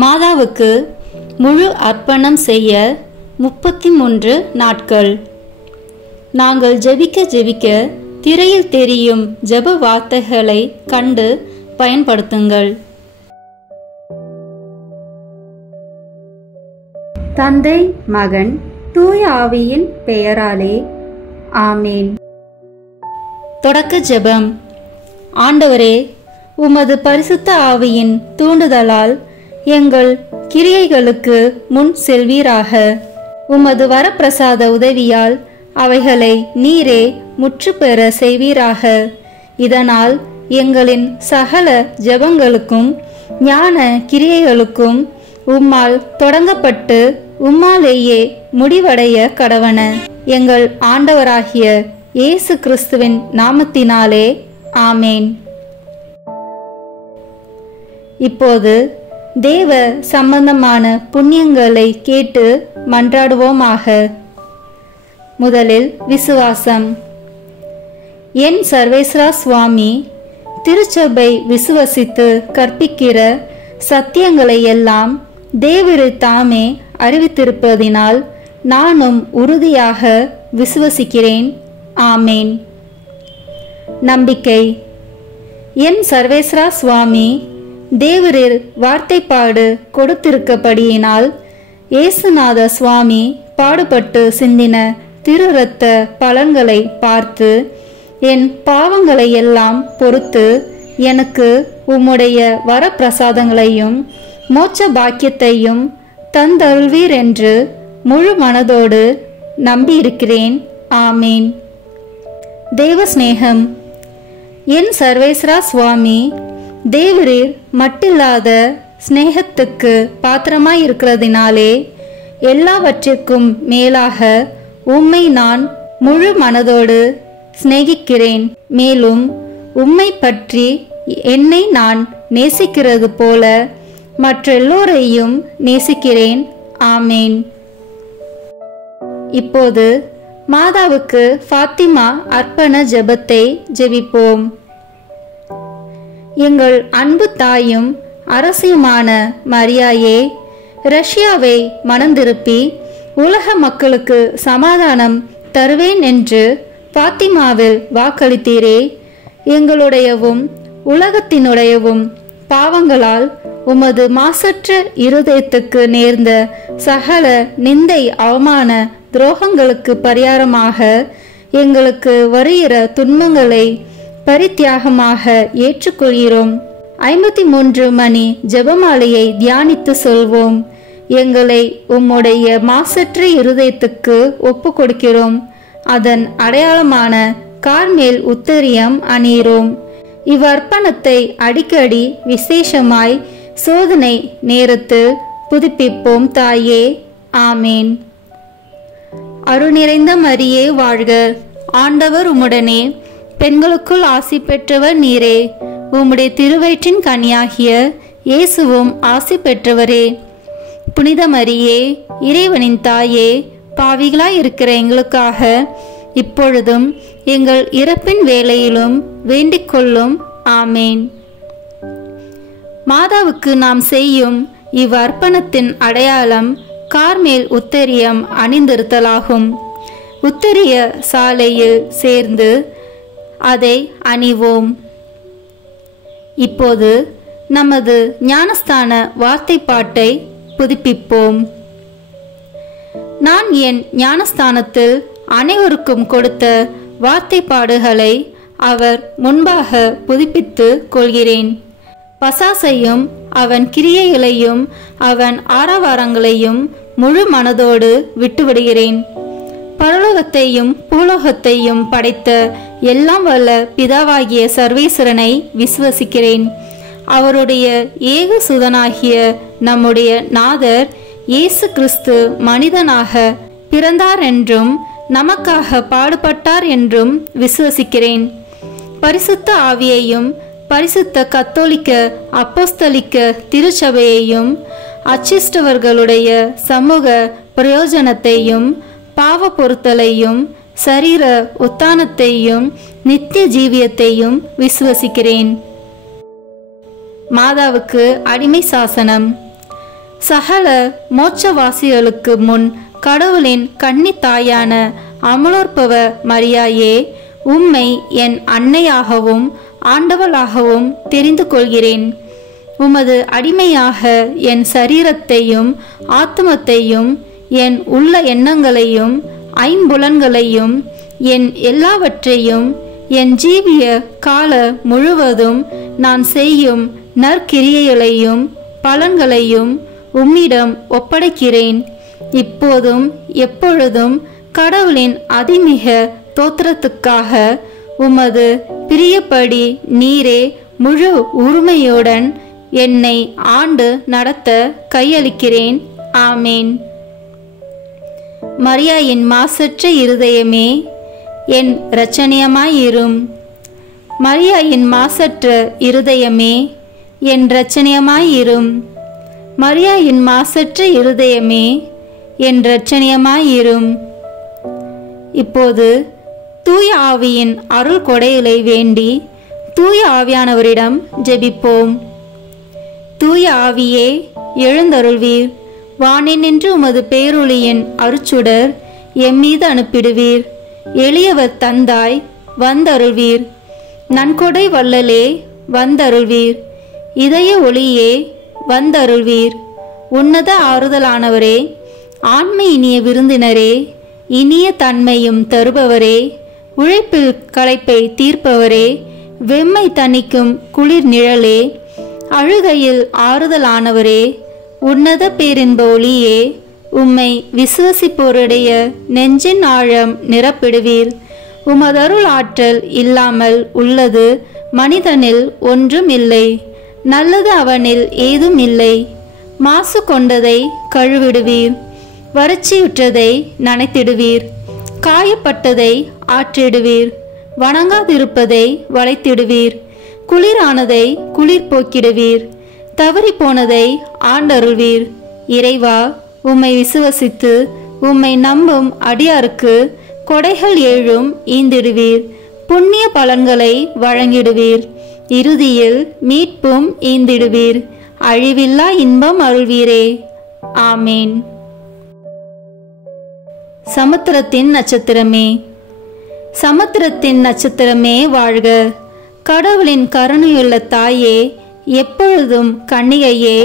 மாதாவுக்கு முழு அர்ப்பணம் செய்ய 33 நாட்கள். நாங்கள் ஜெபிக்க திரையில் தெரியும் ஜெப வார்த்தைகளை கண்டு பயன்படுத்துங்கள். தந்தை, மகன், தூய ஆவியின் பெயராலே ஆமேன். தொடக்க ஜெபம். ஆண்டவரே, உமது பரிசுத்த ஆவியின் தூண்டுதலால் எங்கள் கிரியைகளுக்கு முன் செல்வீராக. உமது வரப்பிரசாத உதவியால் அவைகளை நீரே முற்று பெற செய்வீராக. இதனால் எங்களின் சகல ஜெபங்களுக்கும் ஞான கிரியைகளுக்கும் உம்மால் தொடங்கப்பட்டு உம்மாலேயே முடிவடைய கடவன. எங்கள் ஆண்டவராகிய இயேசு கிறிஸ்துவின் நாமத்தினாலே ஆமேன். இப்போது தேவ சம்பந்தமான புண்ணியங்களை கேட்டு மன்றாடுவோமாக. முதலில் விசுவாசம். என் சர்வேஸ்வரா சுவாமி, திருச்சபை விசுவசித்து கற்பிக்கிற சத்தியங்களை எல்லாம் தேவரு தாமே அறிவித்திருப்பதினால் நானும் உறுதியாக விசுவசிக்கிறேன். ஆமேன். நம்பிக்கை. என் சர்வேஸ்வரா சுவாமி, தேவரில் வார்த்தைப்பாடு கொடுத்திருக்கப்படியினால் இயேசுநாத சுவாமி பாடுபட்டு சிந்தின திரு இரத்த பலன்களை பார்த்து என் பாவங்களை எல்லாம் பொறுத்து எனக்கு உம்முடைய வரப்பிரசாதங்களையும் மோட்ச பாக்கியத்தையும் தந்தருள்வீர் என்று முழு மனதோடு நம்பியிருக்கிறேன். ஆமேன். தேவ சிநேகம். என் சர்வேஸ்வரா சுவாமி, தேவரீர் மட்டில்லாத ஸ்நேகத்துக்கு பாத்திரமாயிருக்கிறதினாலே எல்லாவற்றிற்கும் மேலாக உம்மை நான் முழு மனதோடு சிநேகிக்கிறேன். மேலும் உம்மை பற்றி என்னை நான் நேசிக்கிறது போல மற்றெல்லோரையும் நேசிக்கிறேன். ஆமேன். இப்போது மாதாவுக்கு ஃபாத்திமா அர்ப்பண ஜெபத்தை ஜெபிப்போம். எங்கள் அன்பு தாயும் அரசியுமான மரியாயே, ரஷ்யாவை மனந்திருப்பி உலக மக்களுக்கு சமாதானம் தருவேன் என்று ஃபாத்திமாவில் வாக்களித்தீரே. எங்களுடையவும் உலகத்தினுடையவும் பாவங்களால் உமது மாசற்ற இருதயத்துக்கு நேர்ந்த சகல நிந்தை அவமான துரோகங்களுக்கு பரிகாரமாக எங்களுக்கு வருகிற துன்பங்களை பரித்தியாகமாக ஏற்றுக்கொள்கிறோம். 53 மணி ஜெபமாலையை தியானித்து சொல்வோம். எங்களை உம்முடைய மாசற்ற இருதயத்துக்கு ஒப்பு கொடுக்கிறோம். அதன் அடையாளமான கார்மேல் உத்தரியம் அணியிறோம். இவ்வர்ப்பணத்தை அடிக்கடி விசேஷமாய் சோதனை நேரத்தில் புதுப்பிப்போம் தாயே. ஆமேன். அருள் நிறைந்த மரியே வாழ்க. ஆண்டவர் உம்முடனே, பெண்களுக்குள் ஆசி பெற்றவர் நீரே. உம்முடைய திருவயிற்றின் கனியாகிய இயேசுவும் ஆசி பெற்றவரே. புனித மரியே, இறைவனின் தாயே, பாவிகளாய் இருக்கிற எங்களுக்காக இப்பொழுதும் எங்கள் இறப்பின் வேளையிலும் வேண்டிக் கொள்ளும். ஆமேன். மாதாவுக்கு நாம் செய்யும் இவ்வர்ப்பணத்தின் அடையாளம் கார்மேல் உத்தரியம் அணிந்திருத்தலாகும். உத்தரிய சாலையில் சேர்ந்து அதை அணிவோம். இப்போது நமது ஞானஸ்தான வார்த்தைப்பாட்டை புதுப்பிப்போம். நான் என் ஞானஸ்தானத்தில் அனைவருக்கும் கொடுத்த வார்த்தைப்பாடுகளை அவர் முன்பாக புதுப்பித்து கொள்கிறேன். பசாசையும் அவன் கிரியைகளையும் அவன் ஆரவாரங்களையும் முழு மனதோடு விட்டுவிடுகிறேன். பரலோகத்தையும் பூலோகத்தையும் படைத்த எல்லாம் வல்ல பிதாவாகிய சர்வேஸ்வரனை விசுவசிக்கிறேன். அவருடைய ஏக சுதனாகிய நம்முடைய நாதர் இயேசு கிறிஸ்து மனிதனாக பிறந்தார் என்றும் நமக்காக பாடுபட்டார் என்றும் விசுவசிக்கிறேன். பரிசுத்த ஆவியையும் பரிசுத்த கத்தோலிக்க அப்போஸ்தலிக்க திருச்சபையையும் அச்சிஷ்டவர்களுடைய சமூக பிரயோஜனத்தையும் பாவ பொறுத்தலையும் சரீர உத்தானத்தையும் நித்திய ஜீவியத்தையும் விசுவசிக்கிறேன். மாதாவுக்கு அடிமை சாசனம். சகல மோட்சவாசிகளுக்கு முன் கடவுளின் கன்னி தாயான அமலோற்பவ மரியாயே, உம்மை என் அன்னையாகவும் ஆண்டவளாகவும் தெரிந்து கொள்கிறேன். உமது அடிமையாக என் சரீரத்தையும் ஆத்மத்தையும் என் உள்ள எண்ணங்களையும் ஐம்புலன்களையும் என் எல்லாவற்றையும் என் ஜீவிய கால முழுவதும் நான் செய்யும் நற்கிரியைகளையும் பலன்களையும் உம்மிடம் ஒப்படைக்கிறேன். இப்போதும் எப்பொழுதும் கடவுளின் அதிமிக தோத்திரத்துக்காக உமது பிரியப்படி நீரே முழு உரிமையுடன் என்னை ஆண்டு நடத்த கையளிக்கிறேன். ஆமேன். மரியாயின் மாசற்ற இருதயமே, என் இரட்சணியமாயிரும். மரியாயின் மாசற்ற இருதயமே, என் இரட்சணியமாயிரும். மரியாயின் மாசற்ற இருதயமே, என் இரட்சணியமாயிரும். இப்போது தூய ஆவியின் அருள் கொடைகளை வேண்டி தூய ஆவியானவரிடம் ஜெபிப்போம். தூய ஆவியே, எழுந்தருள்வீர். வானினின்று உமது பேரொளியின் அருச்சுடர் எம்மீது அனுப்பிடுவீர். எளியவர் தந்தாய், வந்தருள்வீர். நன்கொடை வள்ளலே, வந்தருள்வீர். இதய ஒளியே, வந்தருள்வீர். உன்னத ஆறுதலானவரே, ஆண்மை இனிய விருந்தினரே, இனிய தன்மையும் தருபவரே, உழைப்பில் களைப்பை தீர்ப்பவரே, வெம்மை தணிக்கும் குளிர் நிழலே, அழுகையில் ஆறுதலானவரே, உன்னத பேரின்ப ஒளியே, உம்மை விசுவசிப்போருடைய நெஞ்சின் ஆழம் நிரப்பிடுவீர். உமதருள் ஆற்றல் இல்லாமல் உள்ளது மனிதனில் ஒன்றும் இல்லை. நல்லது அவனில் ஏதும் இல்லை. மாசு கொண்டதை கழுவிடுவீர். வறட்சியுற்றதை நனைத்திடுவீர். காயப்பட்டதை ஆற்றிடுவீர். வணங்காதிருப்பதை வளைத்திடுவீர். குளிரானதை குளிர் போக்கிடுவீர். தவறி போனதை ஆண்டருள்வீர். இறைவா, உம்மை விசுவசித்து உம்மை நம்பும் அடியாருக்கு கொடைகள் ஏழும் ஈந்திடுவீர். புண்ணிய பலன்களை வழங்கிடுவீர். இறுதியில் மீட்பும் ஈந்திடுவீர். அழிவில்லா இன்பம் அருள்வீரே. ஆமேன். சமுத்திரத்தின் நட்சத்திரமே, சமுத்திரத்தின் நட்சத்திரமே வாழ்க. கடவுளின் கருணையுள்ள தாயே, எப்பொழுதும் கன்னிகையே,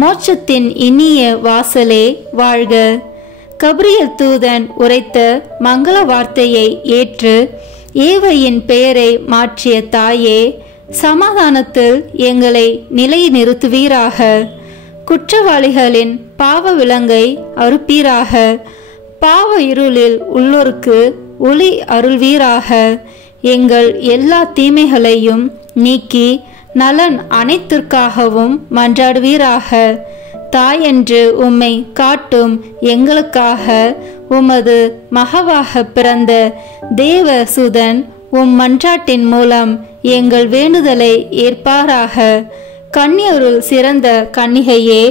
மோட்சத்தின் இனிய வாசலே வாழ்க. கபிரியல் தூதன் உரைத்த மங்கள வார்த்தையை ஏற்று ஏவையின் பெயரை மாற்றிய தாயே, சமாதானத்தில் எங்களை நிலைநிறுத்துவீராக. குற்றவாளிகளின் பாவ விலங்கை அறுப்பீராக. பாவ இருளில் உள்ளோருக்கு ஒளி அருள்வீராக. எங்கள் எல்லா தீமைகளையும் நீக்கி நலன் அனைத்திற்காகவும் மன்றாடுவீராக. தாயென்று உம்மை காட்டும் எங்களுக்காக உமது மகவாக பிறந்த தேவசுதன் உம் மன்றாட்டின் மூலம் எங்கள் வேண்டுதலை ஏற்பாராக. கன்னியருள் சிறந்த கன்னிகையே,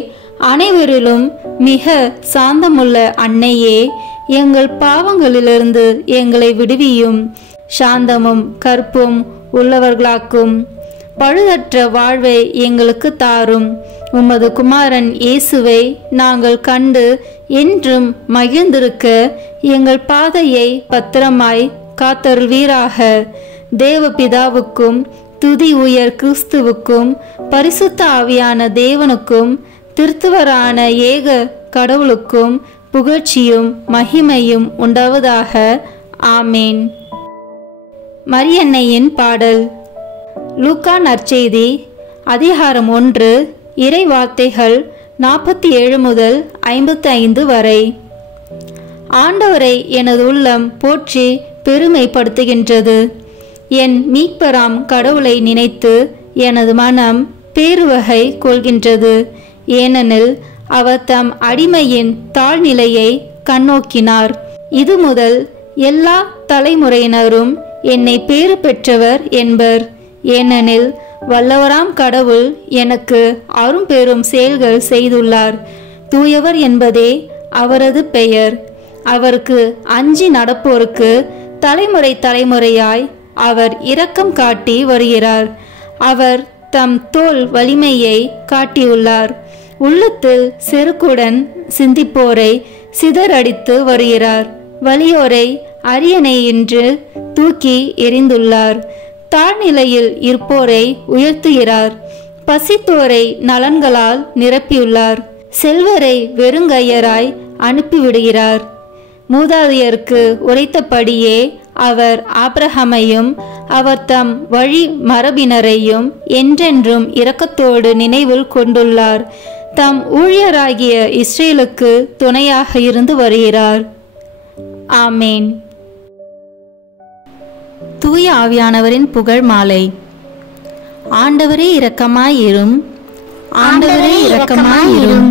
அனைவரிலும் மிக சாந்தமுள்ள அன்னையே, எங்கள் பாவங்களிலிருந்து எங்களை விடுவியும். சாந்தமும் கற்பும் உள்ளவர்களாக்கும். பழுதற்ற வாழ்வை எங்களுக்கு தாரும். உமது குமாரன் இயேசுவை நாங்கள் கண்டு என்றும் மகிழ்ந்திருக்க எங்கள் பாதையை பத்திரமாய் காத்தருள்வீராக. தேவபிதாவுக்கும் துதி உயர் கிறிஸ்துவுக்கும் பரிசுத்த ஆவியான தேவனுக்கும் திருத்துவரான ஏக கடவுளுக்கும் புகழ்ச்சியும் மகிமையும் உண்டாவதாக. ஆமேன். மரியன்னையின் பாடல். லூக்கா நற்செய்தி அதிகாரம் 1 இறை வார்த்தைகள் 47 முதல் 55 வரை. ஆண்டவரை எனது உள்ளம் போற்றி பெருமைப்படுத்துகின்றது. என் மீட்பராம் கடவுளை நினைத்து எனது மனம் பேருவகை கொள்கின்றது. ஏனெனில் அவர் தம் அடிமையின் தாழ்நிலையை கண்ணோக்கினார். இது முதல் எல்லா தலைமுறையினரும் என்னை பேறு பெற்றவர் என்பர். ஏனெனில் வல்லவராம் கடவுள் எனக்கு அரும்பெரும் செயல்கள் செய்துள்ளார். தூயவர் என்பதே அவரது பெயர். அவருக்கு அஞ்சி நடப்போருக்கு தலைமுறை தலைமுறையாய் அவர் இரக்கம் காட்டி வருகிறார். அவர் தம் தோள் வலிமையை காட்டியுள்ளார். உள்ளத்தில் செருக்குடன் சிந்திப்போரை சிதறடித்து வருகிறார். வலியோரை அரியணை என்று தூக்கி எறிந்துள்ளார். தாழ்நிலையில் இருப்போரை உயர்த்துகிறார். பசித்தோரை நலன்களால் நிரப்பியுள்ளார். செல்வரை வெறுங்கையராய் அனுப்பிவிடுகிறார். மூதாதையருக்கு உரைத்தபடியே அவர் ஆபிரகாமையும் அவர் தம் வழி மரபினரையும் என்றென்றும் இரக்கத்தோடு நினைவில் கொண்டுள்ளார். தம் ஊழியராகிய இஸ்ரேலுக்கு துணையாக இருந்து வருகிறார். ஆமேன். தூய ஆவியானவரின் புகழ் மாலை. ஆண்டவரே இரக்கமாயிரும், ஆண்டவரே இரக்கமாயிரும்,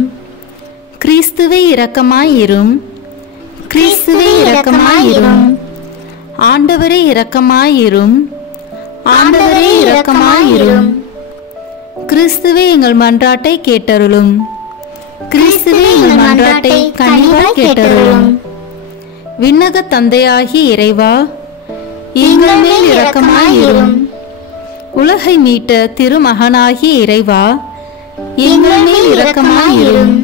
கிறிஸ்துவே இரக்கமாயிரும், கிறிஸ்துவே இரக்கமாயிரும், ஆண்டவரே இரக்கமாயிரும், ஆண்டவரே இரக்கமாயிரும், கிறிஸ்துவே எங்கள் மன்றாட்டை கேட்டருளும், கிறிஸ்துவே எங்கள் மன்றாட்டை கனிவாய் கேட்டருளும். விண்ணக தந்தையாகி இறைவா, எங்கள் மேல் இரக்கமாயிரும். உலகை மீட்ட திருமகனாகி இறைவா, எங்கள் மேல் இரக்கமாயிரும்.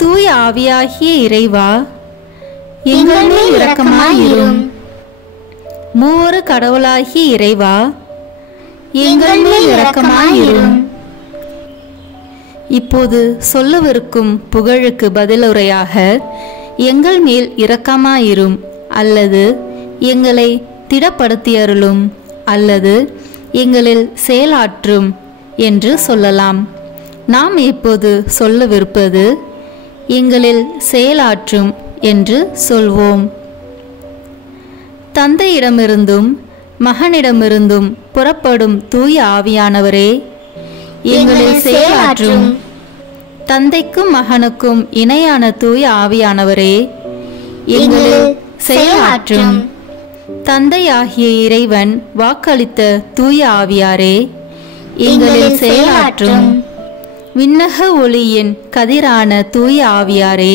தூய ஆவியாகிய இறைவா, எங்கள் மேல் இரக்கமாயிரும். மூவரு கடவுளாகிய இறைவா, எங்கள் மேல் இரக்கமாயிரும். இப்போது சொல்லவிருக்கும் புகழுக்கு பதிலுரையாக எங்கள் மேல் இரக்கமாயிரும் அல்லது எங்களை திடப்படுத்தியருளும் அல்லது எங்களில் செயலாற்றும் என்று சொல்லலாம். நாம் இப்போது சொல்லவிருப்பது எங்களில் செயலாற்றும் என்று சொல்வோம். தந்தையிடமிருந்தும் மகனிடமிருந்தும் புறப்படும் தூய ஆவியானவரே, எங்களில் செயலாற்றும். தந்தைக்கும் மகனுக்கும் இணையான தூய ஆவியானவரே, எங்களில் செயலாற்றும். தந்தையாகிய இறைவன் வாக்களித்த தூய ஆவியாரே, எங்களில் செயலாற்றும். விண்ணக ஒளியின் கதிரான தூய ஆவியாரே,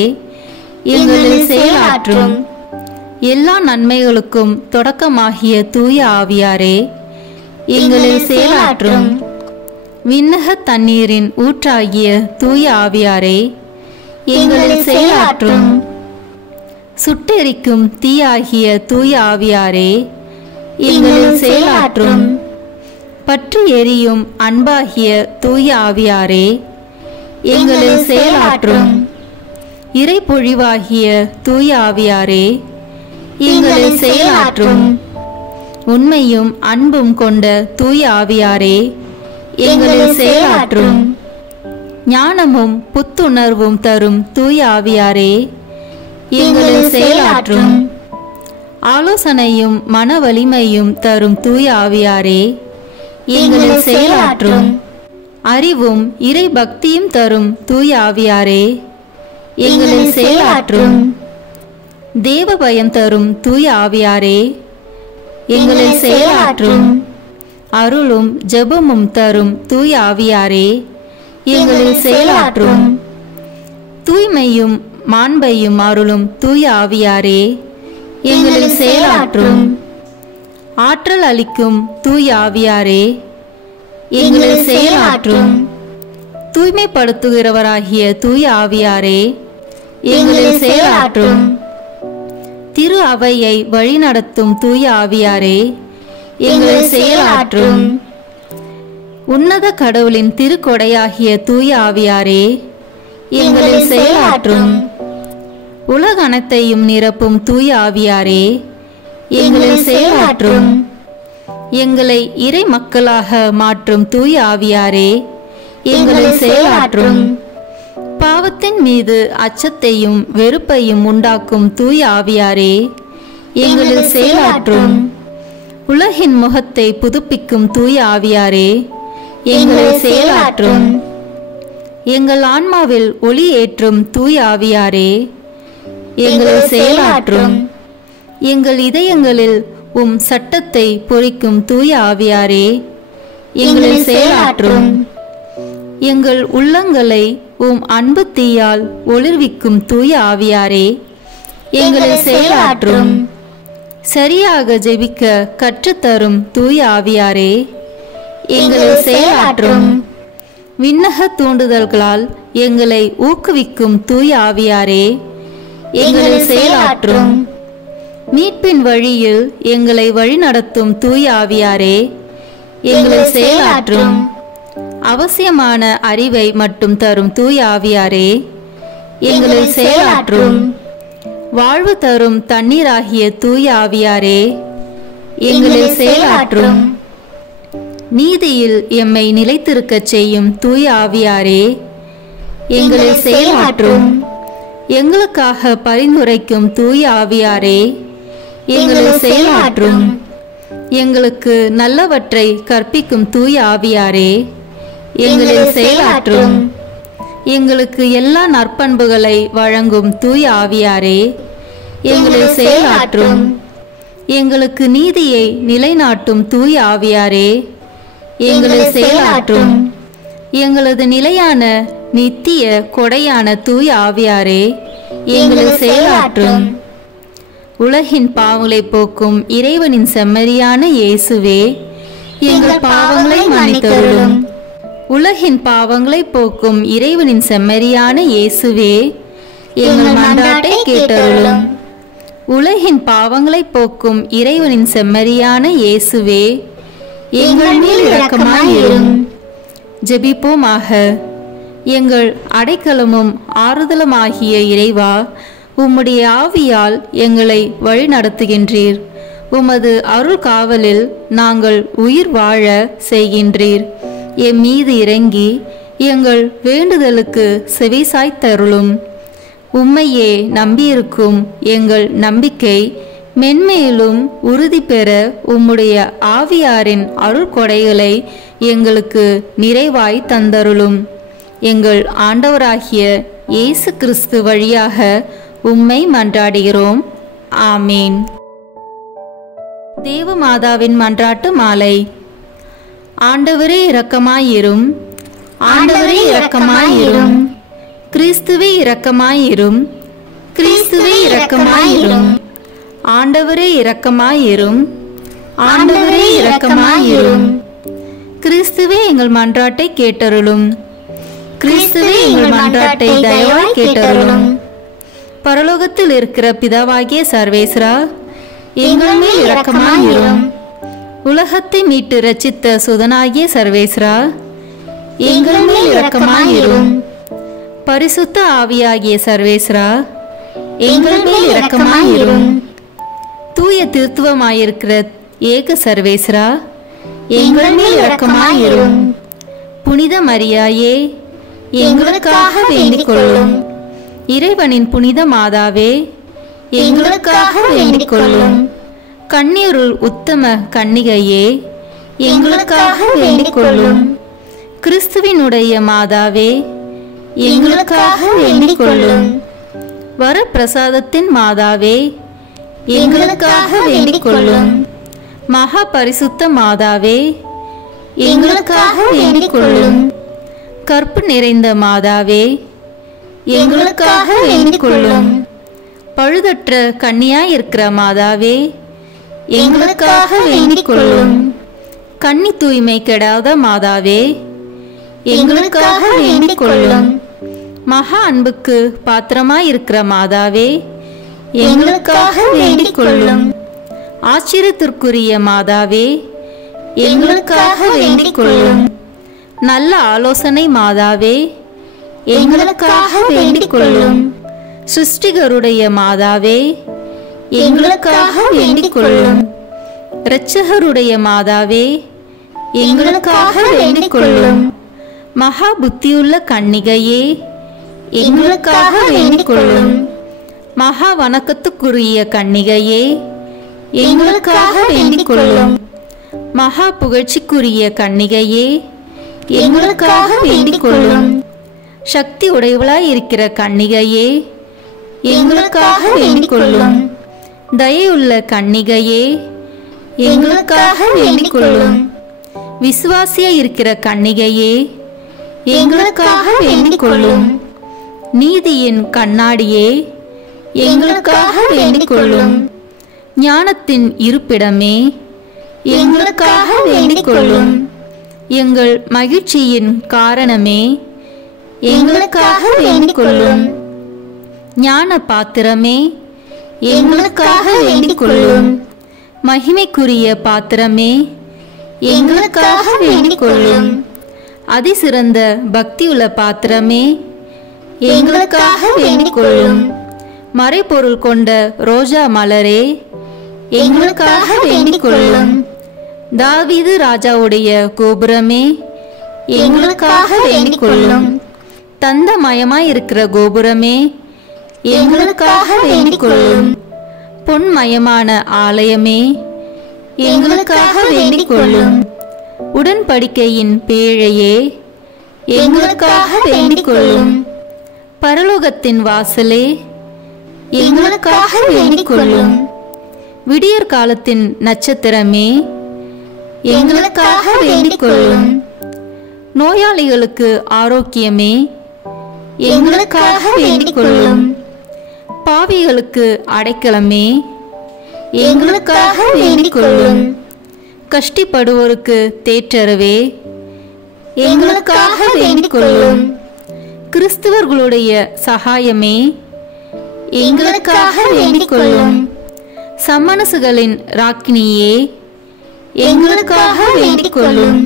எங்களில் செயலாற்றும். எல்லா நன்மைகளுக்கும் தொடக்கமாகிய தூய ஆவியாரே, எங்களில் செயலாற்றும். விண்ணக தண்ணீரின் ஊற்றாகிய தூய ஆவியாரே, எங்களில் செயலாற்றும். சுட்டெரிக்கும் தீயாகிய தூய ஆவியாரே, எங்களில் செயலாற்றும். பற்றி எரியும் அன்பாகிய தூய ஆவியாரே, எங்களில் செயலாற்றும். இறை பொழிவாகிய தூய ஆவியாரே, எங்களில் செயலாற்றும். உண்மையும் அன்பும் கொண்ட தூய ஆவியாரே, எங்களில் செயலாற்றும். ஞானமும் புத்துணர்வும் தரும் தூய ஆவியாரே, எங்களில் செயலாற்றும். ஆலோசனையும் மன வலிமையும் தரும் தூய ஆவியாரே, எங்களில் செயலாற்றும். அறிவும் இறை பக்தியும் தரும் தூய ஆவியாரே, எங்களில் செயலாற்றும். தேவ பயம் தரும் தூய ஆவியாரே, எங்களில் செயலாற்றும். அருளும் ஜெபமும் தரும் தூய ஆவியாரே, எங்களில் செயலாற்றும். தூய்மையும் மாண்பையும் அருளும் தூய ஆவியாரே, எங்களில் செயலாற்றும். ஆற்றல் அளிக்கும் தூய ஆவியாரே, எங்களில் செயலாற்றும். தூய்மைப்படுத்துகிறவராகிய தூய ஆவியாரே, எங்களில் செயலாற்றும். திரு அவையை வழிநடத்தும் தூய ஆவியாரே, எங்களில் செயலாற்றும். உன்னத கடவுளின் திருக்கொடையாகிய தூய ஆவியாரே, எங்களில் செயலாற்றும். உலக அனைத்தையும் நிரப்பும் தூய ஆவியாரே, எங்களில் செயலாற்றும். எங்களை இறை மக்களாக மாற்றும் தூய ஆவியாரே, எங்களில் செயலாற்றும். பாவத்தின் மீது அச்சத்தையும் வெறுப்பையும் உண்டாக்கும் தூய ஆவியாரே, எங்களில் செயலாற்றும். உலகின் முகத்தை புதுப்பிக்கும் தூய ஆவியாரே, எங்களில் செயலாற்றும். எங்கள் ஆன்மாவில் ஒளி ஏற்றும் தூய ஆவியாரே, எங்களில் செயலாற்றும். எங்கள் இதயங்களில் உம் சட்டத்தை பொறிக்கும் தூய ஆவியாரே, எங்களில் செயலாற்றும். எங்கள் உள்ளங்களை உம் அன்பு தீயால் ஒளிர்விக்கும் தூய ஆவியாரே, எங்களில் செயலாற்றும். சரியாக ஜெபிக்க கற்றுத்தரும் தூய ஆவியாரே, எங்களில் செயலாற்றும். விண்ணக தூண்டுதல்களால் எங்களை ஊக்குவிக்கும் தூய ஆவியாரே, எங்களில் செயலாற்றும். மீட்பின் வழியில் எங்களை வழிநடத்தும் தூய ஆவியாரே, எங்களில் செயலாற்றும். அவசியமான அறிவை மட்டும் தரும் தூய ஆவியாரே, எங்களில் செயலாற்றும். வாழ்வு தரும் தண்ணீராகிய தூய ஆவியாரே, எங்களில் செயலாற்றும். நீதியில் எம்மை நிலைத்திருக்கச் செய்யும் தூய ஆவியாரே, எங்களில் செயலாற்றும். எங்களுக்காக பரிந்துரைக்கும் தூய ஆவியாரே, எங்களில் செயலாற்றும். எங்களுக்கு நல்லவற்றை கற்பிக்கும் தூய ஆவியாரே, எங்களில் செயலாற்றும். எங்களுக்கு எல்லா நற்பண்புகளை வழங்கும் தூய ஆவியாரே, எங்களில் செயலாற்றும். எங்களுக்கு நீதியை நிலைநாட்டும் தூய ஆவியாரே, எங்களில் செயலாற்றும். எங்களது நிலையான நித்திய கொடையான தூய ஆவியாரே, எங்களில் செயலாற்றும். உலகின் பாவங்களை போக்கும் இறைவனின் செம்மறியான இயேசுவே, எங்கள் பாவங்களை மன்னித்தருளும். உலகின் பாவங்களை போக்கும் இறைவனின் செம்மறியான இயேசுவே, எங்கள் மன்றாட்டை கேட்டருளும். உலகின் பாவங்களை போக்கும் இறைவனின் செம்மறியான இயேசுவே, எங்கள் மேல் இரக்கமாயிரும். ஜெபிப்போமாக. எங்கள் அடைக்கலமும் ஆறுதலுமாகிய இறைவா, உம்முடைய ஆவியால் எங்களை வழிநடத்துகின்றீர். உமது அருள் காவலில் நாங்கள் உயிர் வாழ செய்கின்றீர். எம் மீது இறங்கி எங்கள் வேண்டுதலுக்கு செவிசாய்த்தருளும். உம்மையே நம்பியிருக்கும் எங்கள் நம்பிக்கை மென்மேலும் உறுதி பெற உம்முடைய ஆவியாரின் அருள் கொடைகளை எங்களுக்கு நிறைவாய் தந்தருளும். எங்கள் ஆண்டவராகிய இயேசு கிறிஸ்து வழியாக உம்மை மன்றாடுகிறோம். ஆமேன். தேவமாதாவின் மன்றாட்டு மாலை. ஆண்டவரே இரக்கமாயிரும். ஆண்டவரே இரக்கமாயிரும். கிறிஸ்துவே இரக்கமாயிரும். கிறிஸ்துவே இரக்கமாயிரும். ஆண்டவரே இரக்கமாயிரும். ஆண்டவரே இரக்கமாயிரும். கிறிஸ்துவே எங்கள் மன்றாட்டை கேட்டருளும். கிறிஸ்துவே எங்கள் மன்றாட்டை தயவாய் கேட்டருளும். பரலோகத்தில் இருக்கிற பிதாவாகிய சர்வேஸ்வரா, எங்கள் மேல் இரக்கமாயிரும். உலகத்தை மீட்டு ரட்சித்த சுதனாகிய சர்வேஸ்வரா, எங்கள் மேல் இரக்கமாயிரும். பரிசுத்த ஆவியாகிய சர்வேஸ்வரா, எங்கள் மேல் இரக்கமாயிரும். தூய திருத்துவமாயிருக்கிற ஏக சர்வேஸ்வரா, எங்கள் மேல் இரக்கமாயிரும். புனித மரியாயே, எங்களுக்காக வேண்டிக் கொள்ளும். இறைவனின் புனித மாதாவே, எங்களுக்காக வேண்டிக் கொள்ளும். கன்னியருள் உத்தம கன்னிகையே, எங்களுக்காக வேண்டிக் கொள்ளும். கிறிஸ்துவினுடைய மாதாவே, எங்களுக்காக வேண்டிக் கொள்ளும். வரப்பிரசாதத்தின் மாதாவே, எங்களுக்காக வேண்டிக் கொள்ளும். மகா பரிசுத்த மாதாவே, எங்களுக்காக வேண்டிக் கொள்ளும். கற்பு நிறைந்த மாதாவே, எங்களுக்காக வேண்டிக் கொள்ளும். பழுதற்ற கன்னியாயிருக்கிற மாதாவே, எங்களுக்காக வேண்டிக் கொள்ளும். கன்னி தூய்மை கெடாத மாதாவே, எங்களுக்காக வேண்டிக் கொள்ளும். மகா அன்புக்கு பாத்திரமாயிருக்கிற மாதாவே, எங்களுக்காக வேண்டிக் கொள்ளும். ஆச்சரியத்திற்குரிய மாதாவே, எங்களுக்காக வேண்டிக் கொள்ளும். நல்ல ஆலோசனை மாதாவே, எங்களுக்காக வேண்டிக் கொள்ளும். சிருஷ்டிகருடைய மாதாவே, எங்களுக்காக வேண்டிக் கொள்ளும். இரட்சகருடைய மாதாவே, எங்களுக்காக வேண்டிக் கொள்ளும். மகா புத்தியுள்ள கன்னிகையே, எங்களுக்காக வேண்டிக் கொள்ளும். மகா வணக்கத்துக்குரிய கன்னிகையே, எங்களுக்காக வேண்டிக் கொள்ளும். மகா புகழ்ச்சிக்குரிய கன்னிகையே, எங்களுக்காக வேண்டிக் கொள்ளும். சக்தி உடையவளாய் இருக்கிற கன்னிகையே, எங்களுக்காக வேண்டிக் கொள்ளும். தயையுள்ள கன்னிகையே, எங்களுக்காக வேண்டிக் கொள்ளும். விசுவாசியாய் இருக்கிற கன்னிகையே, எங்களுக்காக வேண்டிக் கொள்ளும். நீதியின் கண்ணாடியே, எங்களுக்காக வேண்டிக் கொள்ளும். ஞானத்தின் இருப்பிடமே, எங்களுக்காக வேண்டிக் கொள்ளும். எங்கள் மகிழ்ச்சியின் காரணமே, எங்களுக்காக வேண்டிக் கொள்ளும். ஞான பாத்திரமே, எங்களுக்காக வேண்டிக் கொள்ளும். மகிமைக்குரிய பாத்திரமே, எங்களுக்காக வேண்டிக் கொள்ளும். அதிசிறந்த பக்தியுள்ள பாத்திரமே, எங்களுக்காக வேண்டிக் கொள்ளும். மறைபொருள் கொண்ட ரோஜா மலரே, எங்களுக்காக வேண்டிக் கொள்ளும். தாவீது ராஜாவுடைய கோபுரமே, எங்களுக்காக வேண்டிக் கொள்ளும். தந்தமயமாய் இருக்கிற கோபுரமே, எங்களுக்காக வேண்டிக் கொள்ளும். பொன்மயமான ஆலயமே, எங்களுக்காக வேண்டிக் கொள்ளும். உடன்படிக்கையின் பேழையே, எங்களுக்காக வேண்டிக் கொள்ளும். பரலோகத்தின் வாசலே, எங்களுக்காக வேண்டிக் கொள்ளும். விடியற் காலத்தின் நட்சத்திரமே, எங்களுக்காக வேண்டிக் கொள்ளும். நோயாளிகளுக்கு ஆரோக்கியமே, எங்களுக்காக வேண்டிக் கொள்ளும். பாவிகளுக்கு அடைக்கலமே, எங்களுக்காக வேண்டிக் கொள்ளும். கஷ்டப்படுவோருக்கு தேற்றரவே, எங்களுக்காக வேண்டிக் கொள்ளும். கிறிஸ்தவர்களுடைய சகாயமே, எங்களுக்காக வேண்டிக் கொள்ளும். சம்மனசுகளின் ராக்கினியே, எங்களுக்காக வேண்டிக் கொள்ளும்.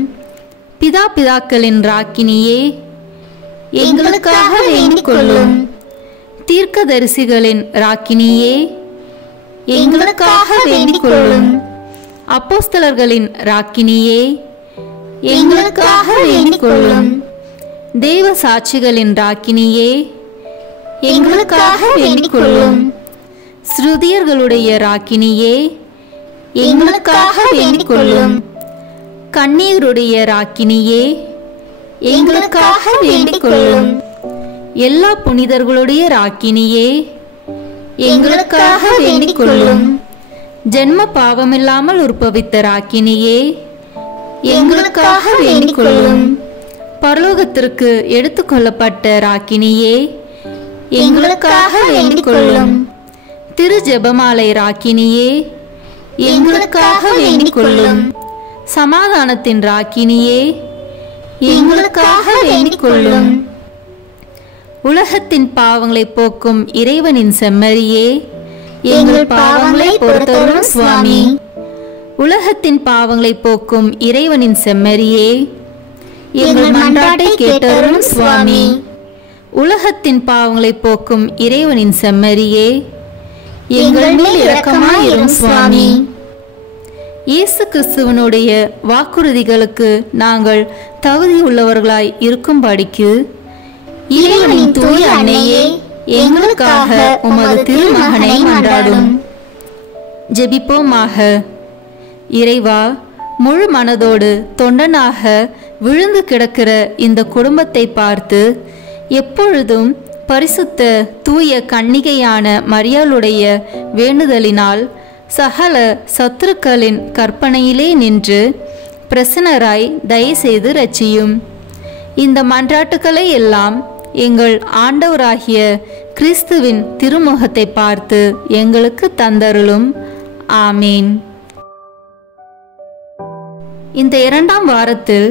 பிதாக்களின் ராக்கினியே, எங்களுக்காக வேண்டிக் கொள்ளும். தீர்க்கதரிசிகளின் ராக்கினியே, எங்களுக்காக வேண்டிக் கொள்ளும். அப்போஸ்தலர்களின் ராக்கினியே, எங்களுக்காக வேண்டிக் கொள்ளும். தேவ சாட்சிகளின் ராக்கினியே, எங்களுக்காக வேண்டிக் கொள்ளும். ஸ்ருதியர்களுடைய ராக்கினியே, எங்களுக்காக வேண்டிக் கொள்ளும். கண்ணீருடைய ராக்கினியே, எங்களுக்காக வேண்டிக் கொள்ளும். எல்லா புனிதர்களுடைய ராக்கினியே, எங்களுக்காக வேண்டிக் கொள்ளும். ஜென்ம பாவமில்லாமல் உற்பவித்த ராக்கினியே, எங்களுக்காக வேண்டிக் கொள்ளும். பரலோகத்திற்கு எடுத்துக்கொள்ளப்பட்ட ராக்கினியே, எங்களுக்காக வேண்டிக் கொள்ளும். திரு ஜெபமாலை ராக்கினியே, எங்களுக்காக வேண்டிக் கொள்ளும். சமாதானத்தின் ராக்கினியே, எங்களுக்காக வேண்டிக் கொள்ளும். உலகத்தின் பாவங்களை போக்கும் இறைவனின் செம்மறியே, எங்கள் பாவங்களை பொறுத்தருளும் சுவாமி. உலகத்தின் பாவங்களை போக்கும் இறைவனின் செம்மறியே, எங்கள் மன்றாட்டை கேட்டருளும் சுவாமி. உலகத்தின் பாவங்களை போக்கும் இறைவனின் செம்மறியே, எங்கள் மேல் இரக்கமாயிரும் சுவாமி. இயேசு கிறிஸ்துவனுடைய வாக்குறுதிகளுக்கு நாங்கள் தகுதியுள்ளவர்களாய் இருக்கும்படிக்கு இறைவனின் தூய அன்னையே, எங்களுக்காக உமது திருமகனை மன்றாடும். ஜெபிப்போமாக. இறைவா, முழு மனதோடு தொண்டனாக விழுந்து கிடக்கிற இந்த குடும்பத்தை பார்த்து எப்பொழுதும் பரிசுத்த தூய கன்னிகையான மரியாளுடைய வேண்டுதலினால் சகல சத்துருக்களின் கற்பனையிலே நின்று பிரசன்னராய் தயவுசெய்து ரட்சியும். இந்த மன்றாட்டுக்களை எல்லாம் எங்கள் ஆண்டவராகிய கிறிஸ்துவின் திருமுகத்தை பார்த்து எங்களுக்கு தந்தருளும். ஆமீன். இந்த 2ஆம் வாரத்தில்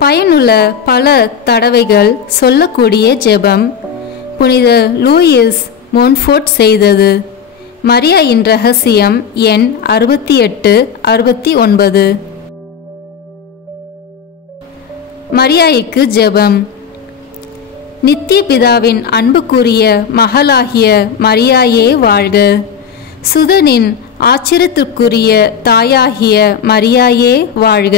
பயனுள்ள பல தடவைகள் சொல்லக்கூடிய ஜெபம் புனித லூயிஸ் மோன்ஃபோர்ட் செய்தது. மரியாயின் ரகசியம் எண் 68-69. மரியாய்க்கு ஜெபம். நித்திய பிதாவின் அன்புக்குரிய மகளாகிய மரியாயே வாழ்க. சுதனின் ஆச்சரியத்திற்குரிய தாயாகிய மரியாயே வாழ்க.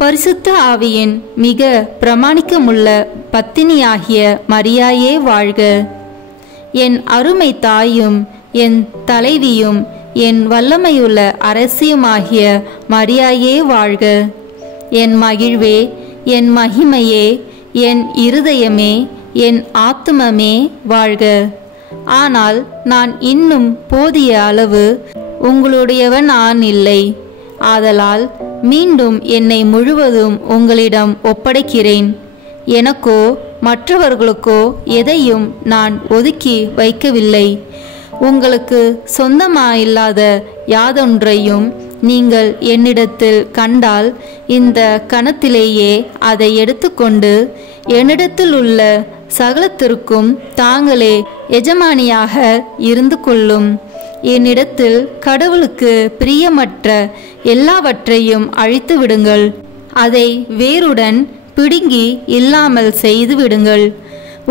பரிசுத்த ஆவியின் மிக பிரமாணிக்கமுள்ள பத்தினியாகிய மரியாயே வாழ்க. என் அருமை தாயும் என் தலைவியும் என் வல்லமையுள்ள அரசியுமாகிய மரியாயே வாழ்க. என் மகிழ்வே, என் மகிமையே, என் இருதயமே, என் ஆத்துமமே வாழ்க. ஆனால் நான் இன்னும் போதிய அளவு உங்களுடையவன் இல்லை. ஆதலால் மீண்டும் என்னை முழுவதும் உங்களிடம் ஒப்படைக்கிறேன். எனக்கோ மற்றவர்களுக்கோ எதையும் நான் ஒதுக்கி வைக்கவில்லை. உங்களுக்கு சொந்தமாயில்லாத யாதொன்றையும் நீங்கள் என்னிடத்தில் கண்டால் இந்த கணத்திலேயே அதை எடுத்துக்கொண்டு என்னிடத்தில் உள்ள சகலத்திற்கும் தாங்களே எஜமானியாக இருந்து கொள்ளும். என்னிடத்தில் கடவுளுக்கு பிரியமற்ற எல்லாவற்றையும் அழித்து விடுங்கள். அதை வேருடன் பிடுங்கி இல்லாமல் செய்து விடுங்கள்.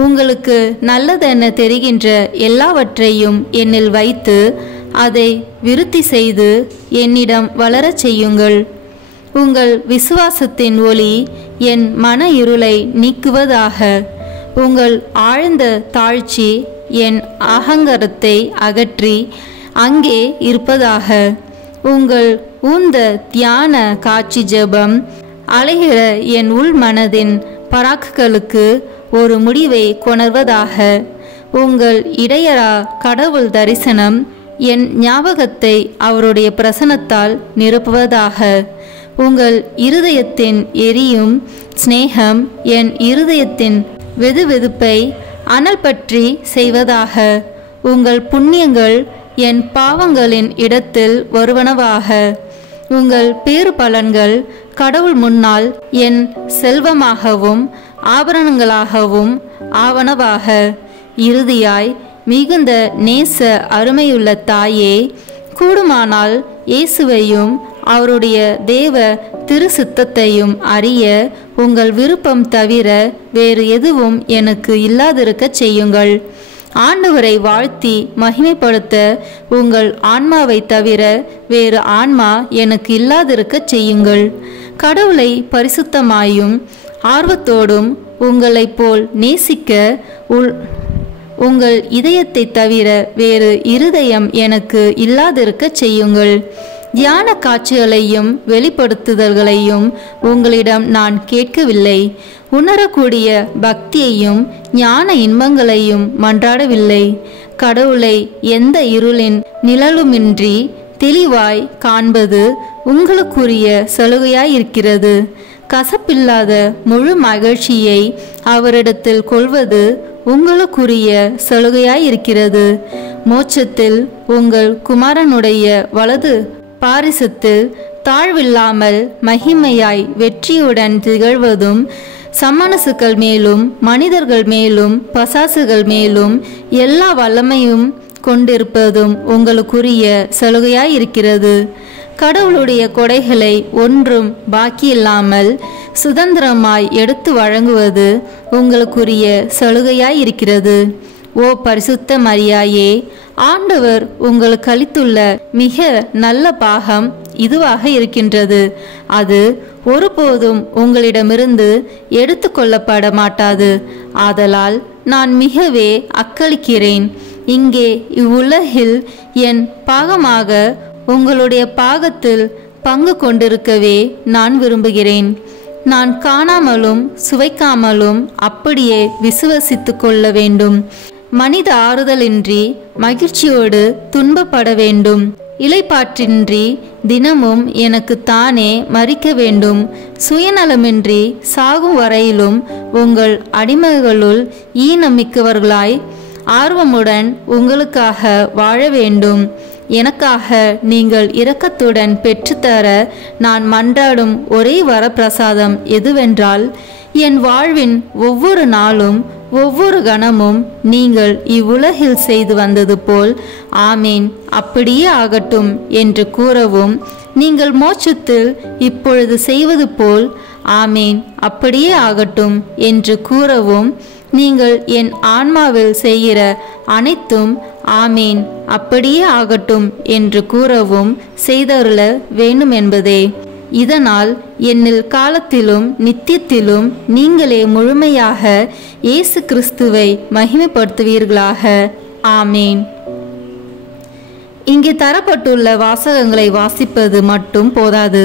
உங்களுக்கு நல்லதென தெரிகின்ற எல்லாவற்றையும் என்னில் வைத்து அதை விருத்தி செய்து என்னிடம் வளரச் செய்யுங்கள். உங்கள் விசுவாசத்தின் ஒளி என் மன இருளை நீக்குவதாக. உங்கள் ஆழ்ந்த தாழ்ச்சி என் அகங்காரத்தை அகற்றி அங்கே இருப்பதாக. உங்கள் ஊந்த தியான காட்சி ஜெபம் அலைகிற என் உள் மனதின் பராக்குகளுக்கு ஒரு முடிவை கொணர்வதாக. உங்கள் இடையரா கடவுள் தரிசனம் என் ஞாபகத்தை அவருடைய பிரசனத்தால் நிரப்புவதாக. உங்கள் இருதயத்தின் எரியும் சிநேகம் என் இருதயத்தின் வெதுவெதுப்பை அனல் பற்றி செய்வதாக. உங்கள் புண்ணியங்கள் என் பாவங்களின் இடத்தில் வருவனவாக. உங்கள் பேறு பலன்கள் கடவுள் முன்னால் என் செல்வமாகவும் ஆபரணங்களாகவும் ஆவனவாக. இறுதியாய் மிகுந்த நேச அருமையுள்ள தாயே, கூடுமானால் இயேசுவையும் அவருடைய தேவ திரு சித்தத்தையும் அறிய உங்கள் விருப்பம் தவிர வேறு எதுவும் எனக்கு இல்லாதிருக்கச் செய்யுங்கள். ஆண்டவரை வாழ்த்தி மகிமைப்படுத்த உங்கள் ஆன்மாவை தவிர வேறு ஆன்மா எனக்கு இல்லாதிருக்கச் செய்யுங்கள். கடவுளை பரிசுத்தமாயும் ஆர்வத்தோடும் உங்களைப் போல் நேசிக்க உங்கள் இதயத்தை தவிர வேறு இருதயம் எனக்கு இல்லாதிருக்கச் செய்யுங்கள். தியான காட்சிகளையும் வெளிப்படுத்துதல்களையும் உங்களிடம் நான் கேட்கவில்லை. உணரக்கூடிய பக்தியையும் ஞான இன்பங்களையும் மன்றாடவில்லை. கடவுளை எந்த இருளின் நிழலுமின்றி தெளிவாய் காண்பது உங்களுக்குரிய சலுகையாயிருக்கிறது. கசப்பில்லாத முழு மகிழ்ச்சியை அவரிடத்தில் கொள்வது உங்களுக்குரிய சலுகையாயிருக்கிறது. மோட்சத்தில் உங்கள் குமாரனுடைய வலது பாரிசத்தில் தாழ்வில்லாமல் மகிமையாய் வெற்றியுடன் திகழ்வதும் சம்மனசுகள் மேலும் மனிதர்கள் மேலும் பசாசுகள் மேலும் எல்லா வல்லமையும் கொண்டிருப்பதும் உங்களுக்குரிய சலுகையாயிருக்கிறது. கடவுளுடைய கொடைகளை ஒன்றும் பாக்கியில்லாமல் சுதந்திரமாய் எடுத்து வழங்குவது உங்களுக்குரிய சலுகையாயிருக்கிறது. ஓ பரிசுத்த மரியாயே, ஆண்டவர் உங்களுக்கு அளித்துள்ள மிக நல்ல பாகம் இதுவாக இருக்கின்றது. அது ஒருபோதும் உங்களிடமிருந்து எடுத்து கொள்ளப்பட மாட்டாது. ஆதலால் நான் மிகவே அக்களிக்கிறேன். இங்கே இவ்வுலகில் என் பாகமாக உங்களுடைய பாகத்தில் பங்கு கொண்டிருக்கவே நான் விரும்புகிறேன். நான் காணாமலும் சுவைக்காமலும் அப்படியே விசுவசித்து கொள்ள வேண்டும். மனித ஆறுதலின்றி மகிழ்ச்சியோடு துன்பப்பட வேண்டும். இளைப்பாற்றின்றி தினமும் எனக்கு தானே மறிக்க வேண்டும். சுயநலமின்றி சாகும் வரையிலும் உங்கள் அடிமைகளுள் ஈனமிக்கவர்களாய் ஆர்வமுடன் உங்களுக்காக வாழ வேண்டும். எனக்காக நீங்கள் இரக்கத்துடன் பெற்றுத்தர நான் மன்றாடும் ஒரே வரப்பிரசாதம் எதுவென்றால், என் வாழ்வின் ஒவ்வொரு நாளும் ஒவ்வொரு கணமும் நீங்கள் இவ்வுலகில் செய்து வந்தது போல் ஆமேன் அப்படியே ஆகட்டும் என்று கூறவும், நீங்கள் மோட்சத்தில் இப்பொழுது செய்வது போல் ஆமேன் அப்படியே ஆகட்டும் என்று கூறவும், நீங்கள் என் ஆன்மாவில் செய்கிற அனைத்தும் ஆமேன் அப்படியே ஆகட்டும் என்று கூறவும் செய்தருள வேண்டும் என்பதே. இதனால் என்னில் காலத்திலும் நித்தியத்திலும் நீங்களே முழுமையாக இயேசு கிறிஸ்துவை மகிமைப்படுத்துவீர்களாக. ஆமேன். இங்கே தரப்பட்டுள்ள வாசகங்களை வாசிப்பது மட்டும் போதாது.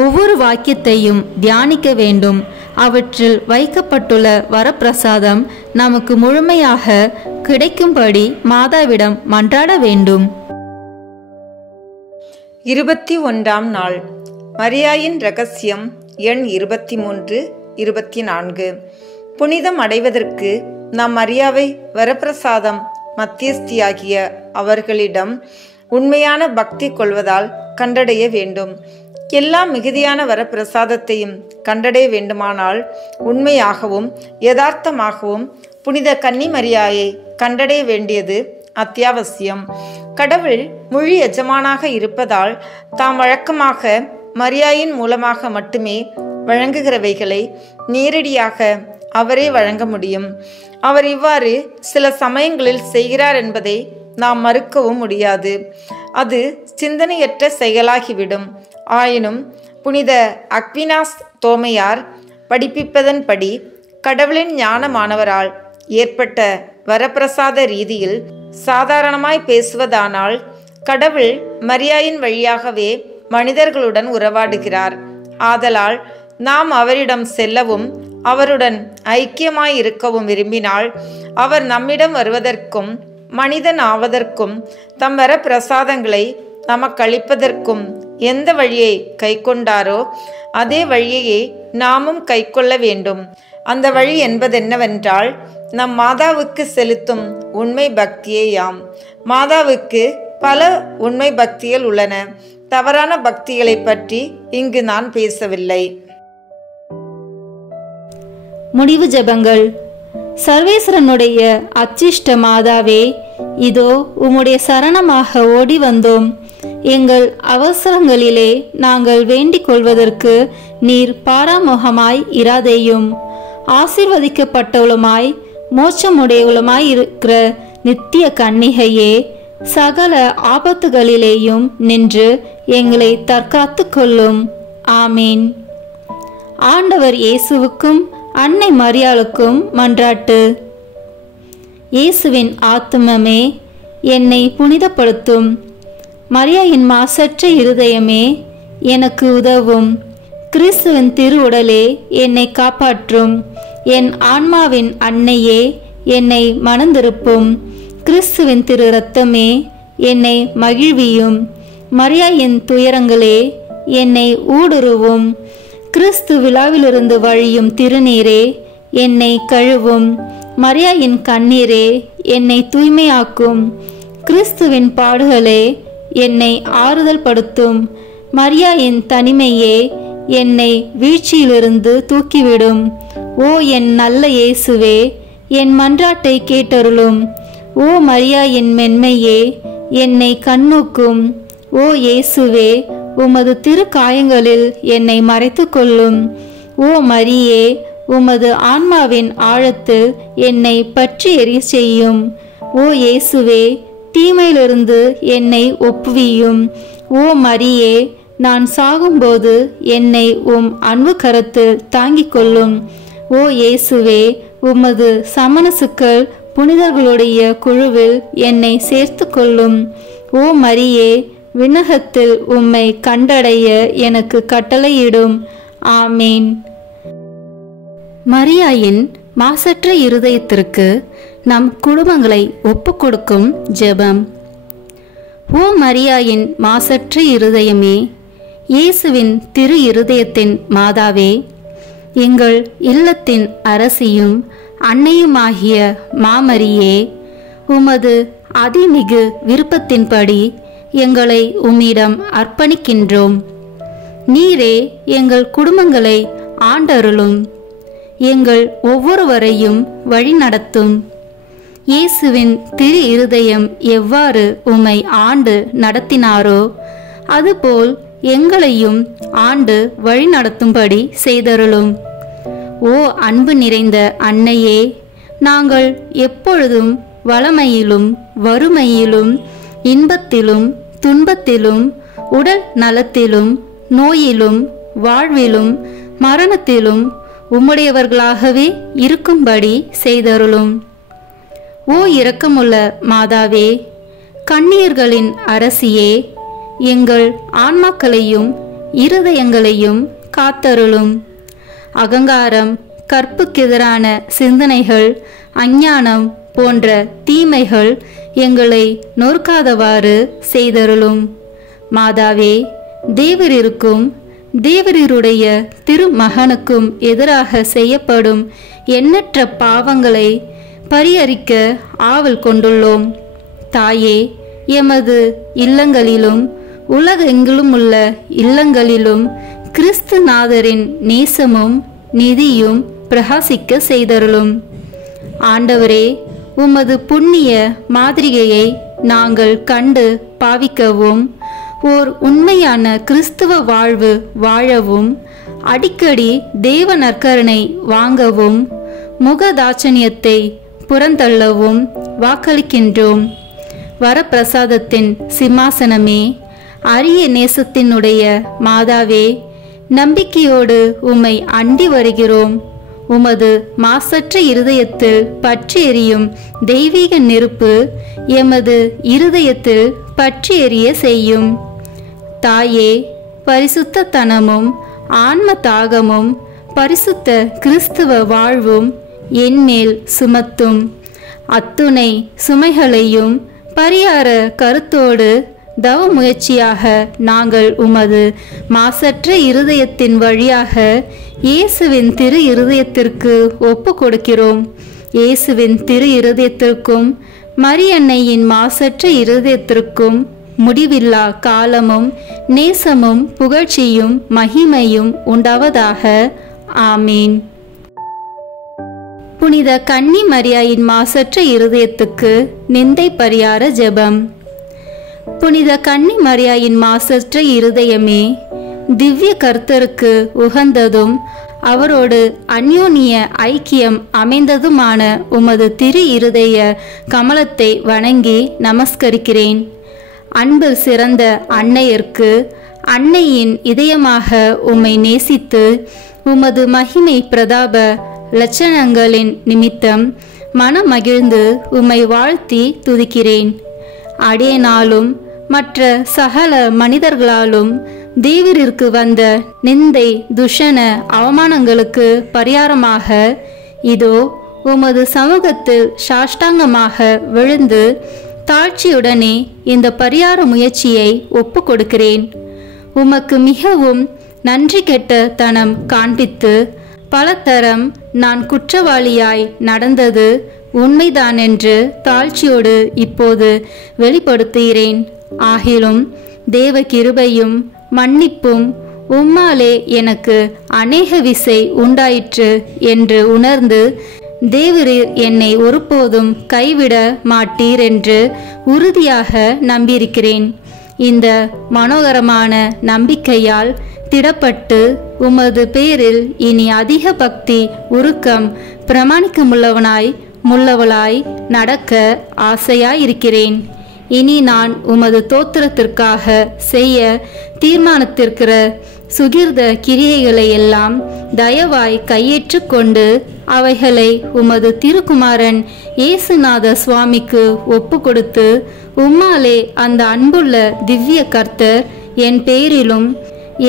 ஒவ்வொரு வாக்கியத்தையும் தியானிக்க வேண்டும். அவற்றில் வைக்கப்பட்டுள்ள வரப்பிரசாதம் நமக்கு முழுமையாக கிடைக்கும்படி மாதாவிடம் மன்றாட வேண்டும். 21ஆம் நாள். மரியாயின் இரகசியம் எண் 23, 24. புனிதம் அடைவதற்கு நாம் மரியாவை வரப்பிரசாதம் மத்தியஸ்தியாகிய அவர்களிடம் உண்மையான பக்தி கொள்வதால் கண்டடைய வேண்டும். எல்லா மிகுதியான வரப்பிரசாதத்தையும் கண்டடைய வேண்டுமானால் உண்மையாகவும் யதார்த்தமாகவும் புனித கன்னிமரியாயை கண்டடைய வேண்டியது அத்தியாவசியம். கடவுள் முழு எஜமானாக இருப்பதால் தாம் வழக்கமாக மரியாயின் மூலமாக மட்டுமே வழங்குகிறவைகளை நேரடியாக அவரே வழங்க முடியும். அவர் இவ்வாறு சில சமயங்களில் செய்கிறார் என்பதை நாம் மறுக்கவும் முடியாது. அது சிந்தனையற்ற செயலாகிவிடும். ஆயினும் புனித அக்வினாஸ் தோமையார் படிப்பிப்பதன்படி கடவுளின் ஞானமானவரால் ஏற்பட்ட வரப்பிரசாத ரீதியில் சாதாரணமாய் பேசுவதானால் கடவுள் மரியாயின் வழியாகவே மனிதர்களுடன் உறவாடுகிறார். ஆதலால் நாம் அவரிடம் செல்லவும் அவருடன் ஐக்கியமாயிருக்கவும் விரும்பினால் அவர் நம்மிடம் வருவதற்கும் மனிதன் ஆவதற்கும் தம் வரப்பிரசாதங்களை நமக்களிப்பதற்கும் எந்த வழியை கைக்கொண்டாரோ அதே வழியையே நாமும் கைக்கொள்ள வேண்டும். அந்த வழி என்பதென்னவென்றால் நம் மாதாவுக்கு செலுத்தும் உண்மை பக்தியேயாம். மாதாவுக்கு பல உண்மை பக்திகள் உள்ளன. தவறான பக்திகளை பற்றி இங்கு நான் பேசவில்லை. முடிவு ஜெபங்கள். சர்வேஸ்வரனுடைய அச்சிஷ்ட மாதாவே, இதோ உம்முடைய சரணமாக ஓடி வந்தோம். எங்கள் அவசரங்களிலே நாங்கள் வேண்டிக் கொள்வதற்கு நீர் பாராமுகமாய் இராதேயும். ஆசீர்வதிக்கப்பட்டவளுமாய் மோட்சமுடையவளுமாய் இருக்கிற நித்திய கன்னிகையே, சகல ஆபத்துகளிலேயும் நின்று எங்களை தற்காத்து கொள்ளும். ஆமீன். ஆண்டவர் இயேசுவுக்கும் அன்னை மரியாளுக்கும் மன்றாட்டு. இயேசுவின் ஆத்துமமே, என்னை புனிதப்படுத்தும். மரியாயின் மாசற்ற இருதயமே, எனக்கு உதவும். கிறிஸ்துவின் திருவுடலே, என்னை காப்பாற்றும். என் ஆன்மாவின் அன்னையே, என்னை மணந்திருப்பும். கிறிஸ்துவின் திரு இரத்தமே, என்னை மகிழ்வியும். மரியாயின் துயரங்களே, என்னை ஊடுருவும். கிறிஸ்து விழாவிலிருந்து வழியும் திருநீரே, என்னை கழுவும். மரியாயின் கண்ணீரே, என்னை தூய்மையாக்கும். கிறிஸ்துவின் பாடுகளே, என்னை ஆறுதல் படுத்தும். மரியாயின் தனிமையே, என்னை வீழ்ச்சியிலிருந்து தூக்கிவிடும். ஓ என் நல்ல இயேசுவே, என் மன்றாட்டை கேட்டருளும். ஓ மரியாயின் மென்மையே, என்னை கண்ணோக்கும். ஓ இயேசுவே, உமது திரு காயங்களில் என்னை மறைத்து கொள்ளும். ஓ மரியே, உமது ஆன்மாவின் ஆழத்தில் என்னை பற்றி எரிய செய்யும். ஓ இயேசுவே, தீமையிலிருந்து என்னை ஒப்புவியும். ஓ மரியே, நான் சாகும்போது என்னை உம் அன்பு கரத்தில் தாங்கிக் கொள்ளும். ஓ இயேசுவே, உமது சமணசுக்கள் புனிதர்களுடைய குழுவில் என்னை சேர்த்து கொள்ளும். ஓ மரியே, விண்ணகத்தில் உம்மை கண்டடைய எனக்கு கட்டளையிடும். ஆமீன். மரியாயின் மாசற்ற இருதயத்திற்கு நம் குடும்பங்களை ஒப்புக்கொடுக்கும் ஜெபம். ஓ மரியாயின் மாசற்ற இருதயமே, இயேசுவின் திரு இருதயத்தின் மாதாவே, எங்கள் இல்லத்தின் அரசியும் அன்னையுமாகிய மாமரியே, உமது அதிமிகு விருப்பத்தின்படி எங்களை உம்மிடம் அர்ப்பணிக்கின்றோம். நீரே எங்கள் குடும்பங்களை ஆண்டருளும். எங்கள் ஒவ்வொருவரையும் வழிநடத்தும். இயேசுவின் திரு இருதயம் எவ்வாறு உம்மை ஆண்டு நடத்தினாரோ அதுபோல் எங்களையும் ஆண்டு வழிநடத்தும்படி செய்தருளும். ஓ அன்பு நிறைந்த அன்னையே, நாங்கள் எப்பொழுதும் வளமையிலும் வறுமையிலும் இன்பத்திலும் துன்பத்திலும் உடல் நலத்திலும் நோயிலும் வாழ்விலும் மரணத்திலும் உம்முடையவர்களாகவே இருக்கும்படி செய்தருளும். ஓ இரக்கமுள்ள மாதாவே, கன்னியர்களின் அரசியே, எங்கள் ஆன்மாக்களையும் இருதயங்களையும் காத்தருளும். அகங்காரம், கற்புக்கெதிரான சிந்தனைகள், அஞ்ஞானம் போன்ற தீமைகள் எங்களை நொறுக்காதவாறு செய்தருளும். மாதாவே, தேவரிருக்கும் தேவரீருடைய திருமகனுக்கும் எதிராக செய்யப்படும் எண்ணற்ற பாவங்களை பரிஹரிக்க ஆவல் கொண்டுள்ளோம். தாயே, எமது இல்லங்களிலும் உலகெங்கிலும் உள்ள இல்லங்களிலும் கிறிஸ்துநாதரின் நேசமும் நீதியும் பிரகாசிக்க செய்தருளும். ஆண்டவரே, உமது புண்ணிய மாதிரிகையை நாங்கள் கண்டு பாவிக்கவும், ஓர் உண்மையான கிறிஸ்துவ வாழ்வு வாழவும், அடிக்கடி தேவ நற்கருணை வாங்கவும், முகதாட்சணியத்தை புறந்தள்ளவும் வாக்களிக்கின்றோம். வரப்பிரசாதத்தின் சிம்மாசனமே, அரிய நேசத்தினுடைய மாதாவே, நம்பிக்கையோடு உம்மை அண்டி வருகிறோம். உமது மாசற்ற இருதயத்தில் பற்றி எரியும் தெய்வீக நெருப்பு எமது இருதயத்தில் பற்றி எரிய செய்யும். தாயே, பரிசுத்தத்தனமும் ஆன்ம தாகமும் பரிசுத்த கிறிஸ்துவ வாழ்வும் என்மேல் சுமத்தும். அத்துணை சுமைகளையும் பரிகார கருத்தோடு தவ முயற்சியாக நாங்கள் உமது மாசற்ற இருதயத்தின் வழியாக இயேசுவின் திரு இருதயத்திற்கு ஒப்பு கொடுக்கிறோம். இயேசுவின் திரு இருதயத்திற்கும் மரியன்னையின் மாசற்ற இருதயத்திற்கும் முடிவில்லா காலமும் நேசமும் புகழ்ச்சியும் மகிமையும் உண்டாவதாக. ஆமீன். புனித கன்னி மரியாயின் மாசற்ற இருதயத்துக்கு நிந்தை பரிகார ஜெபம். புனித கன்னி மரியாயின் மாசற்ற இருதயமே, திவ்ய கர்த்தருக்கு உகந்ததும் அவரோடு அந்யோன்ய ஐக்கியம் அமைந்ததுமான உமது திரு இருதய கமலத்தை வணங்கி நமஸ்கரிக்கிறேன். அன்பில் சிறந்த அன்னையர்க்கு அன்னையின் இதயமாக உம்மை நேசித்து உமது மகிமை பிரதாப லட்சணங்களின் நிமித்தம் மனமகிழ்ந்து உம்மை வாழ்த்தி துதிக்கிறேன். அடியேனாலும் மற்ற சகல மனிதர்களாலும் தேவரிற்கு வந்த நிந்தை துஷண அவமானங்களுக்கு பரிகாரமாக இதோ உமது சமூகத்தில் சாஷ்டாங்கமாக விழுந்து தாழ்ச்சியுடனே இந்த பரிகார முயற்சியை ஒப்பு கொடுக்கிறேன். உமக்கு மிகவும் நன்றி கெட்ட தனம் காண்பித்து பலதரம் நான் குற்றவாளியாய் நடந்தது உண்மைதான் என்று தாழ்ச்சியோடு இப்போது வெளிப்படுத்துகிறேன். ஆகிலும் தேவ கிருபையும் மன்னிப்பும் உம்மாலே எனக்கு அநேக விசை உண்டாயிற்று என்று உணர்ந்து தேவரீர் என்னை ஒருபோதும் கைவிட மாட்டீர் என்று உறுதியாக நம்பியிருக்கிறேன். இந்த மனோகரமான நம்பிக்கையால் திடப்பட்டு உமது பேரில் இனி அதிக பக்தி உருக்கம் பிரமாணிக்கமுள்ளவளாய் நடக்க ஆசையாயிருக்கிறேன். இனி நான் உமது தோத்திரத்திற்காக செய்ய தீர்மானித்திருக்கிற சுகிர்த கிரியைகளை எல்லாம் தயவாய் கையேற்று கொண்டு அவைகளை உமது திருக்குமாரன் இயேசுநாத சுவாமிக்கு ஒப்பு கொடுத்து உம்மாலே அந்த அன்புள்ள திவ்ய கர்த்தர் என் பேரிலும்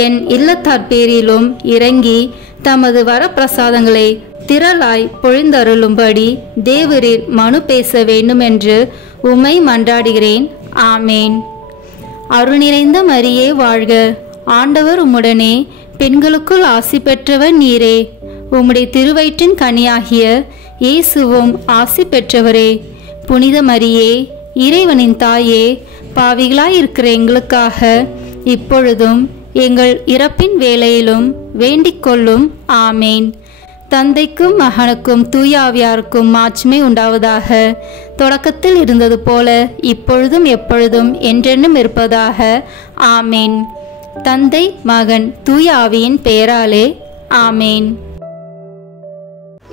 என் இல்லத்தார் பேரிலும் இறங்கி தமது வரப்பிரசாதங்களை திரளாய் பொழிந்தருளும்படி தேவரீர் மனு பேச வேண்டுமென்று உம்மை மன்றாடுகிறேன். ஆமேன். அருள் நிறைந்த மரியே வாழ்க, ஆண்டவர் உம்முடனே, பெண்களுக்குள் ஆசி பெற்றவர் நீரே. உம்முடைய திருவயிற்றின் கனியாகிய இயேசுவும் ஆசி பெற்றவரே. புனித மரியே, இறைவனின் தாயே, பாவிகளாயிருக்கிற எங்களுக்காக இப்பொழுதும் எங்கள் இறப்பின் வேளையிலும் வேண்டிக் கொள்ளும். ஆமேன். தந்தைக்கும் மகனுக்கும் தூயாவியாருக்கும் மாட்சிமை உண்டாவதாக. தொடக்கத்தில் இருந்தது போல இப்பொழுதும் எப்பொழுதும் என்றென்றும் இருப்பதாக. ஆமேன். தந்தை மகன் தூய ஆவியின் பெயராலே. ஆமேன்.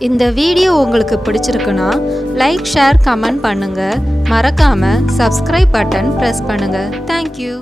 இந்த வீடியோ உங்களுக்கு பிடிச்சிருக்குன்னா லைக், ஷேர், கமெண்ட் பண்ணுங்க. மறக்காம சப்ஸ்கிரைப் பட்டன் பிரஸ் பண்ணுங்க. தேங்க்யூ.